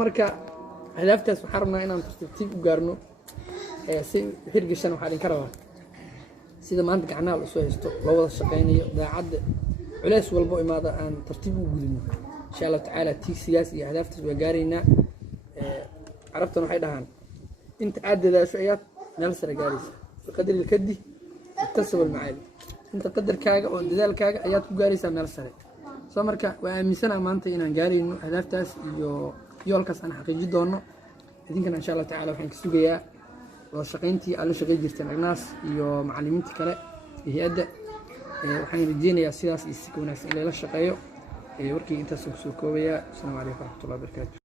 marka hadaaftaas waxaan rabnaa inaan tartiib u gaarno si hirgashan waxaan idinka rabaa sida maanta gacnaha la soo haysto loo wada shaqaynayo daacadda culays walbo imaada aan tartiib u gudubno insha Allah tacaala tiigsigaas iyo hadaaftaas waa gaaraynaa carabtan waxay dhahaan inta aad dadaasho ayaad meel sare gaaraysaa qadar ilkadi tasab almaali inta qadarkaaga oo dadaalkaaga ayaad ku gaaraysaa meel sare soo marka waa aaminsanahay maanta inaan gaarayno hadaaftaas iyo yoolkaas aan xaqiijin doono idinkana insha Allah tacaala waxaan ka sugayaa wada shaqayntii aan la shaqayn jirteen agnaas iyo macallimiinta kale hay'adda waxaan rajeynayaa sidaas iyo si wanaagsan in la shaqeeyo warkii intaas ku soo koobaya. Assalaamu calaykum wa rahmatullahi wa barakaatuh.